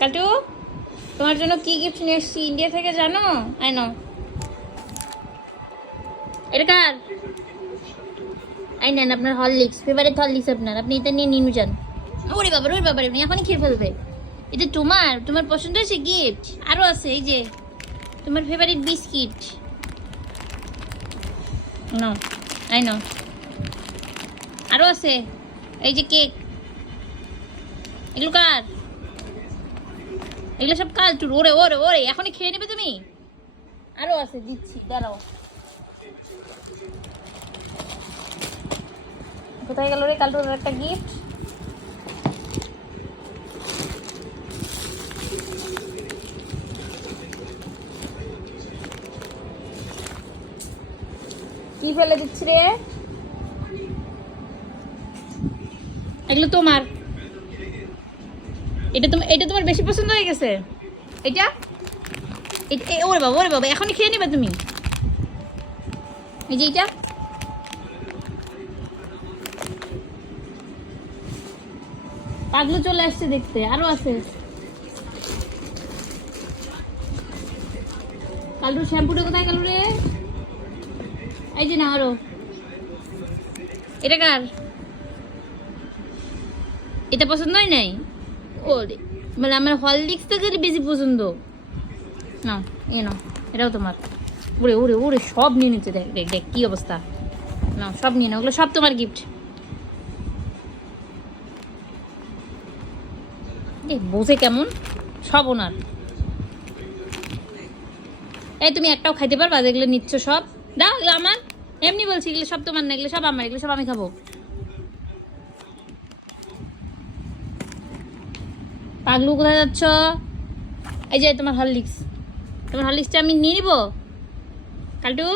কাটু তোমার জন্য কি গিফট নিয়ে এসেছি? ইন্ডিয়া থেকে জানো? আই নো এটা কার? আই নেন আপনার হরলিক্স ফেভারিট হরলিক্স আপনার। আপনি এটা নিয়ে নিনু যান। ওরে বাবা ওরে বাবা আপনি এখনই খেয়ে ফেলবে। এটা তোমার তোমার পছন্দ হয়েছে গিফট আরও আছে, এই যে। তোমার favourite biscuit no I know আরও আছে। এই যে কেক এগুলো কার? এগুলো সব কালচুর ওরে ওরে ওরে, এখনই খেয়ে নেবে তুমি? আরও আছে, দিচ্ছি, দাঁড়াও। কোথায় গেল রে কালটুর একটা গিফট কি ফেলে দিচ্ছি রে? এগুলো তোমার। এটা তোমার এটা তোমার বেশি পছন্দ হয়ে গেছে? এটা? ওরে বাবা ওরে বাবা, এখনই খেয়ে নেবে তুমি। এই যে এটা পাগলু চলে আসছে দেখতে, আরও আছে। কালুর, শ্যাম্পুটা কোথায় কালু রে? এই যে না, আরও। এটা কার? এটা পছন্দ হয় নাই? ও রে, মানে আমার থেকে বেশি পছন্দ। না এ না এটাও তোমার। ওরে ওরে ওরে সব নিয়ে নিচ্ছে দেখ দেখ দেখ কি অবস্থা। না সব নিয়ে না ওগুলো সব তোমার গিফট বোঝে কেমন? সব ওনার। এই তুমি একটাও খাইতে পারবা? যেগুলো নিচ্ছ সব। দাও এগুলো আমার। এমনি বলছি এগুলো সব তোমার না এগুলো সব আমার এগুলো সব আমি খাব। পাগলু কোথায় যাচ্ছ? এই যে তোমার হরলিক্স। তোমার হরলিক্সটা আমি নিয়ে নিব? কালটু?